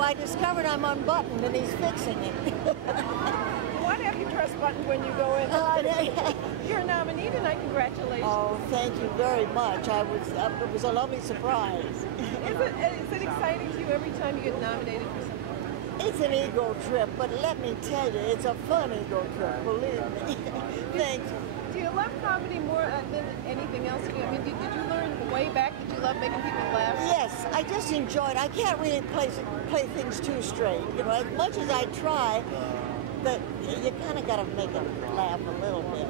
I discovered I'm unbuttoned and he's fixing it. Why have you dress buttoned when you go in? You're a nominee tonight. Congratulations. Oh, thank you very much. It was a lovely surprise. Is it exciting to you every time you get nominated for something? It's an ego trip, but let me tell you, it's a fun ego trip, believe me. Thank you. Do you love comedy more than anything else you do? I mean, did you learn way back that you love making people laugh? Yes, I just enjoy it. I can't really play things too straight. You know, as much as I try, but you kind of got to make them laugh a little bit.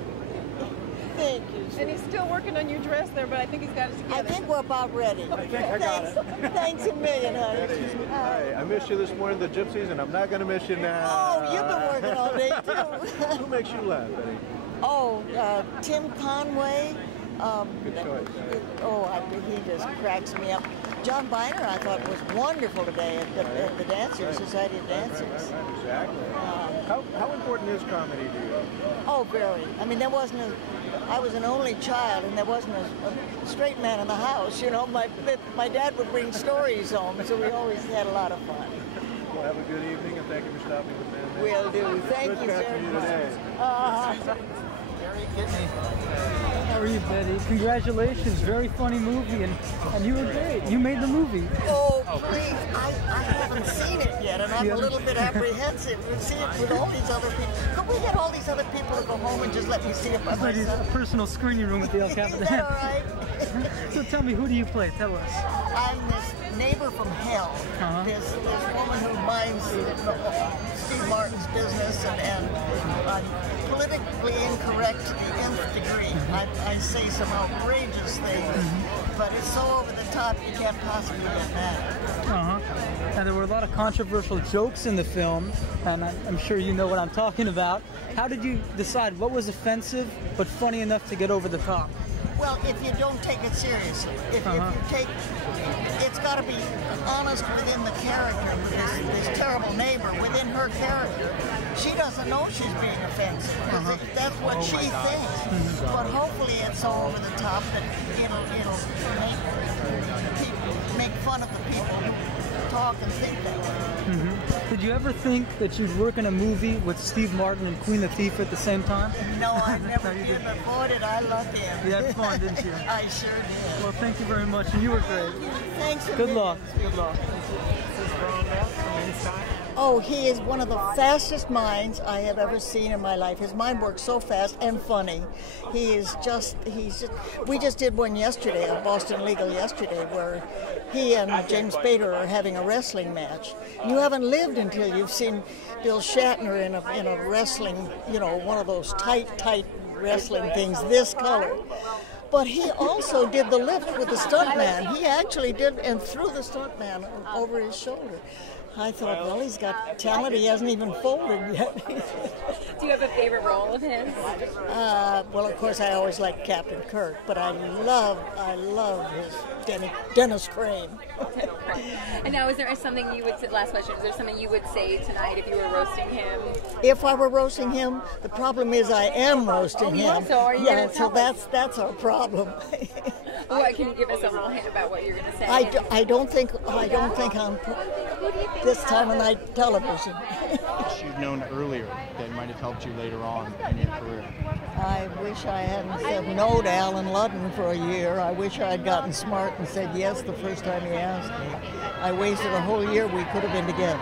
Thank you. And he's still working on your dress there, but I think he's got it together. I think we're about ready. I think I got it. Thanks a million, honey. Hey, I missed you this morning, the Gypsies, and I'm not going to miss you now. Oh, you've been working all day, too. Who makes you laugh, Betty? Oh, Tim Conway. Good choice. He just cracks me up. John Biner, I thought, was wonderful today at the Dancers, Society of Dancers. Right, exactly. How important is comedy to you? Oh, very. I mean, I was an only child, and there wasn't a straight man in the house. You know, my dad would bring stories home, so we always had a lot of fun. Well, have a good evening, and thank you for stopping with me. Will do. Thank you very much. How are you, Betty? Congratulations. Very funny movie, and you were great. You made the movie. Oh, please. I haven't seen it yet, and I'm a little bit apprehensive to see it with all these other people. Could we get all these other people to go home and just let me see it by It's like myself? a personal screening room at the El Capitan. Is that all right? So tell me, who do you play? Tell us. I'm this neighbor from hell. This woman who minds Steve Martin's business, and I'm politically incorrect to the nth degree. I say some outrageous things, but it's so over the top you can't possibly get mad. And there were a lot of controversial jokes in the film, and I'm sure you know what I'm talking about. How did you decide what was offensive but funny enough to get over the top? Well, if you don't take it seriously, if you take, it's got to be honest within the character. This terrible neighbor, within her character, she doesn't know she's being offensive. That's what she thinks. But hopefully, it's so over the top that it'll make fun of the people who talk and think that way. Did you ever think that you'd work in a movie with Steve Martin and Queen Latifah at the same time? No, I never did, but boy, did I love him. You had fun, didn't you? I sure did. Well, thank you very much, and you were great. Thanks. Good luck. Good luck. Oh, he is one of the fastest minds I have ever seen in my life. His mind works so fast and funny. We just did one yesterday, a Boston Legal yesterday, where he and James Spader are having a wrestling match. You haven't lived until you've seen Bill Shatner in a wrestling, one of those tight wrestling things, this color. But he also did the lift with the stuntman. He actually did, and threw the stuntman over his shoulder. I thought, well, he's got talent. He hasn't even folded yet. Do you have a favorite role of his? Well, of course, I always liked Captain Kirk, but I love his Dennis Crane. And now, is there something you would say, last question, is there something you would say tonight if you were roasting him? If I were roasting him, the problem is I am roasting him. So are you so that's our problem. What, can you give us a little hint about what you're going to say? I don't think on this time of night television. You've known earlier that might have helped you later on in your career. I wish I hadn't said no to Alan Ludden for a year. I wish I had gotten smart and said yes the first time he asked me. I wasted a whole year. We could have been together.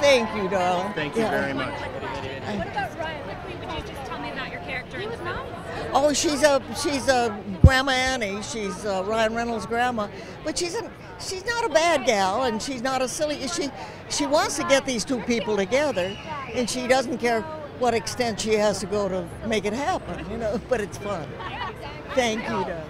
Thank you, darling. Thank you very much. What about Ryan? Would you just tell me about your character in the film? Oh, she's a Grandma Annie. She's Ryan Reynolds' grandma, but she's not a bad gal, and she's not a silly. She wants to get these two people together, and she doesn't care what extent she has to go to make it happen, But it's fun. Thank you, darling.